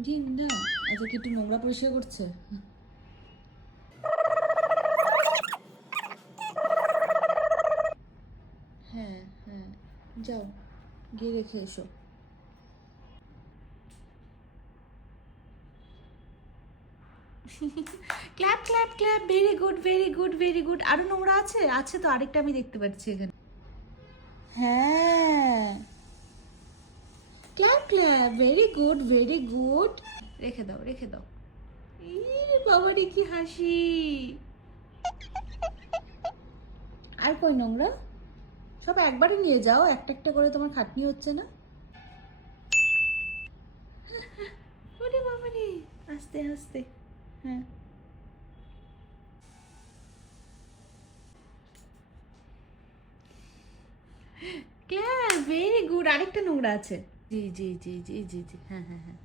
Engine না, আচ্ছা কি একটু নোংরা পরিষ্কার করছে? হ্যাঁ হ্যাঁ, যাও গিয়ে রেখে এসো। Clap clap clap, very good very good very good. আরো নোংরা আছে? আছে তো, আরেকটা আমি দেখতে পাচ্ছি এখানে। হ্যাঁ, clap clap, very good very good. রেখে দাও রেখে দাও। ই বাবারে কি হাসি। আর কই নোংরা? সব একবারে নিয়ে যাও, একটা একটা করে, তোমার খাটনি হচ্ছে না? ওরে বাবারে, আস্তে আস্তে। হ্যাঁ, ক্ল্যাপ, ভেরি গুড। আরেকটা নোংরা আছে। জি জি জি জি জি জি, হ্যাঁ হ্যাঁ হ্যাঁ।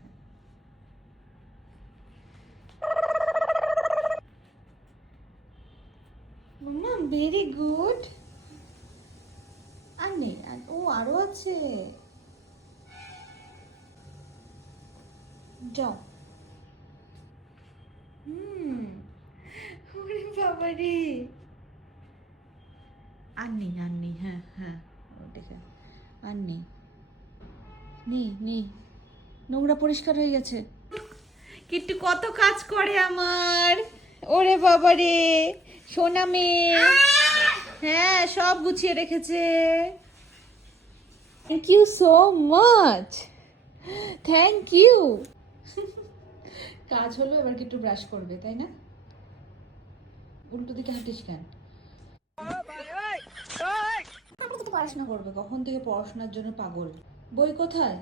মাম্মা ভেরি গুড। আর নেই, আর ও আরো আছে। যাও। হুম, ওরে বাবা রে। আর নেই আর নেই, হ্যাঁ হ্যাঁ, ও দেখে আর নেই। নেই নেই, নোংরা পরিষ্কার হয়ে গেছে। কিট্টু কত কাজ করে আমার। ওরে বাবা রে, সোনা মেয়ে। হ্যাঁ, সব গুছিয়ে রেখেছে। Thank you so much, thank you. কাজ হলো, এবার কি একটু ব্রাশ করবে তাই না? উল্টো দিকে হাঁটিস কেন? পড়াশোনা করবে, কখন থেকে পড়াশোনার জন্য পাগল। বই কোথায়?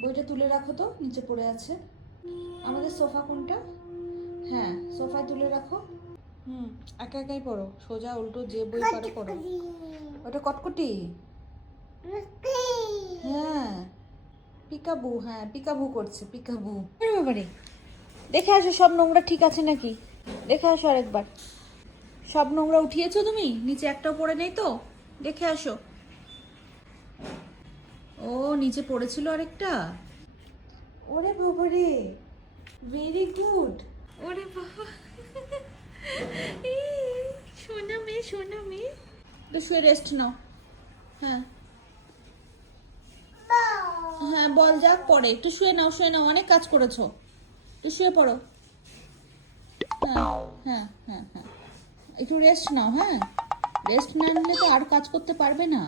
বইটা তুলে রাখো তো, নিচে পড়ে আছে। আমাদের সোফা কোনটা? হ্যাঁ, সোফায় তুলে রাখো। হুম, একা একাই পড়ো, সোজা উল্টো যে বই পারো পড়ো। ওটা কটকটি? হ্যাঁ, পিকাবু, হ্যাঁ পিকাবু করছে, পিকাবু। আরে বাবারে, দেখে আসো সব নোংরা ঠিক আছে নাকি, দেখে আসো আরেকবার। সব নোংরা উঠিয়েছো তুমি? নিচে একটাও পড়ে নেই তো? দেখে আসো। ও, নিচে পড়েছিল আরেকটা। ওরে বাবা রে, ভেরি গুড। ওরে বাবা, সোনা মেয়ে সোনা মেয়ে। তো শুয়ে রেস্ট নাও। হ্যাঁ হ্যাঁ, বল যাক পরে, একটু শুয়ে নাও শুয়ে নাও, অনেক কাজ করেছো, একটু শুয়ে পড়ো। হ্যাঁ হ্যাঁ হ্যাঁ হ্যাঁ, একটু রেস্ট নাও। হ্যাঁ, রেস্ট না নিলে তো আর কাজ করতে পারবে না।